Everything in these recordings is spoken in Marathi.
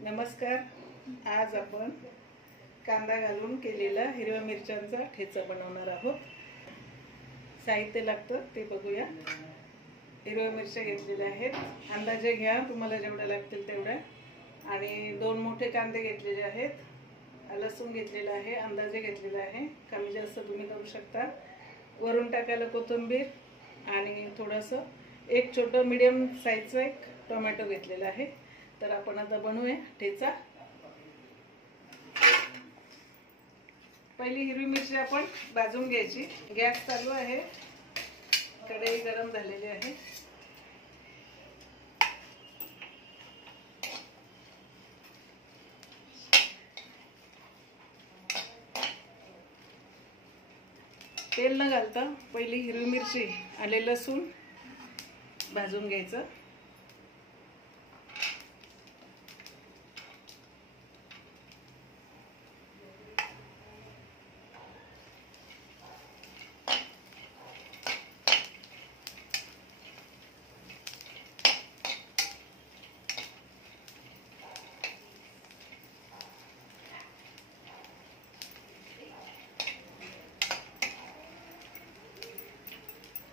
नमस्कार. आज आपण कांदा घालून केलेला हिरव्या मिरच्यांचा ठेचा बनवणार आहोत. साहित्य लागतं ते बघूया. हिरव्या मिरच्या घेतलेल्या आहेत, अंदाजे घ्या तुम्हाला जेवढ्या लागतील तेवढ्या. आणि 2 मोठे कांदे घेतलेले आहेत. लसूण घेतलेला आहे, अंदाजे घेतलेला आहे, कमी जास्त तुम्ही करू शकता. वरून टाकायला कोथिंबीर आणि थोडंसं एक छोटं मीडियम साईजचा एक टोमॅटो घेतलेला आहे. तर आपण आता बनवूया ठेचा. पहिली हिरवी मिरची आपण भाजून घ्यायची. गॅस चालू आहे, कढई गरम झालेली आहे. तेल न घालता पहिली हिरवी मिरची आले लसूण भाजून घ्यायचं.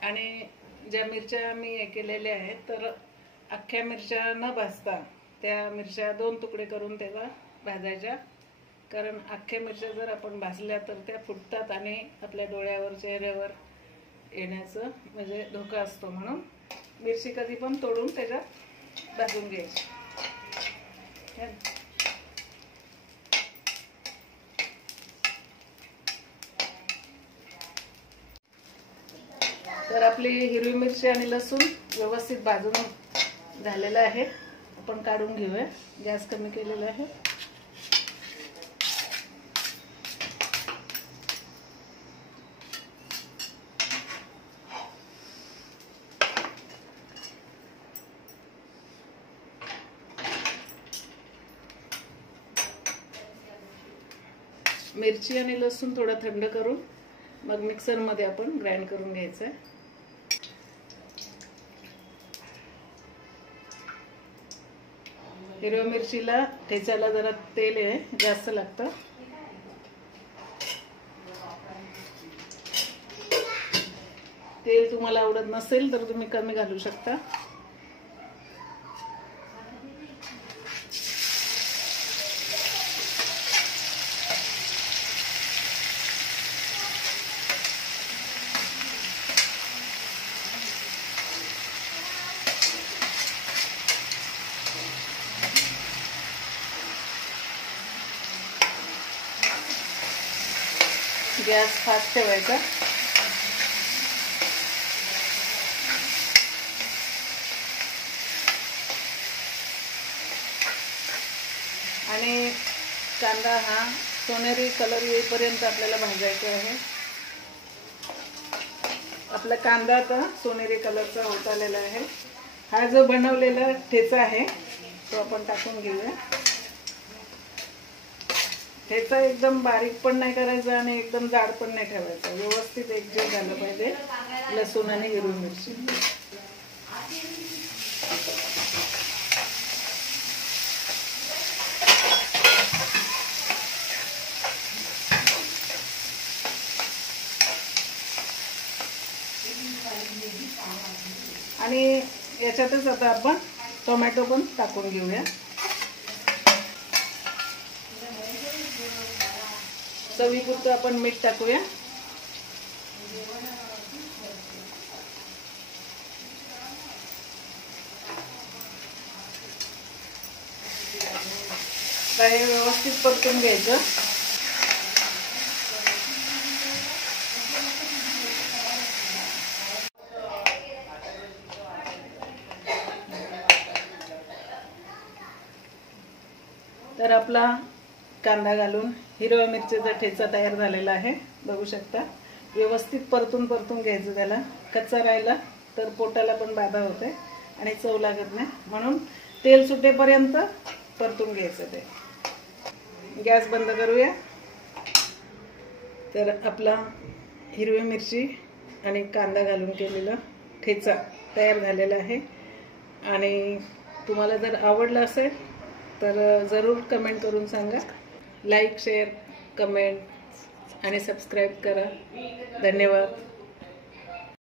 आणि ज्या मिरच्या मी हे केलेल्या आहेत तर अख्ख्या मिरच्या न भाजता त्या मिरच्या 2 तुकडे करून तेव्हा भाजायच्या. कारण अख्ख्या मिरच्या जर आपण भाजल्या तर त्या फुटतात आणि आपल्या डोळ्यावर चेहऱ्यावर येण्याचं म्हणजे धोका असतो. म्हणून मिरची कधी पण तोडून त्याच्यात भाजून घ्यायची. तर आपली हिरवी मिरची आणि लसूण व्यवस्थित भाजून झालेला आहे. आपण काढून घेऊया. गॅस कमी केलेला आहे. मिरची आणि लसूण थोडं थंड करून मग मिक्सर मध्ये आपण ग्राइंड करून घ्यायचं आहे. हिरव्या मिरचीला ठेचायला जरा तेल आहे जास्त लागतं. तेल तुम्हाला आवडत नसेल तर तुम्ही कमी घालू शकता. गॅस फास्ट ठेवायचा. आणि कांदा हा सोनेरी कलर येईपर्यंत आपल्याला भाजायचा आहे. आपला कांदा आता सोनेरी कलरचा होत आलेला आहे. हा जो बनवलेला ठेचा आहे तो आपण टाकून घेऊया. ठेचा एकदम बारीक पण नाही करायचा आणि एकदम जाड पण नाही ठेवायचा. व्यवस्थित एकजीव झालं पाहिजे लसूण आणि हिरवी मिरची. आणि याच्यातच आता आपण टोमॅटो पण टाकून घेऊया. चवीपुरतं आपण मीठ टाकूया. हे व्यवस्थित परतून घ्यायचं. तर आपला कांदा घालून हिरव्या मिरचीचा ठेचा तयार झालेला आहे. बघू शकता. व्यवस्थित परतून घ्यायचं. त्याला कच्चा राहिला तर पोटाला पण बाधा होते आणि चव लागत नाही. म्हणून तेल सुटेपर्यंत परतून घ्यायचं ते. गॅस बंद करूया. तर आपला हिरवी मिरची आणि कांदा घालून केलेला ठेचा तयार झालेला आहे. आणि तुम्हाला जर आवडला असेल तर जरूर कमेंट करून सांगा. लाईक शेअर कमेंट आणि सबस्क्राईब करा. धन्यवाद.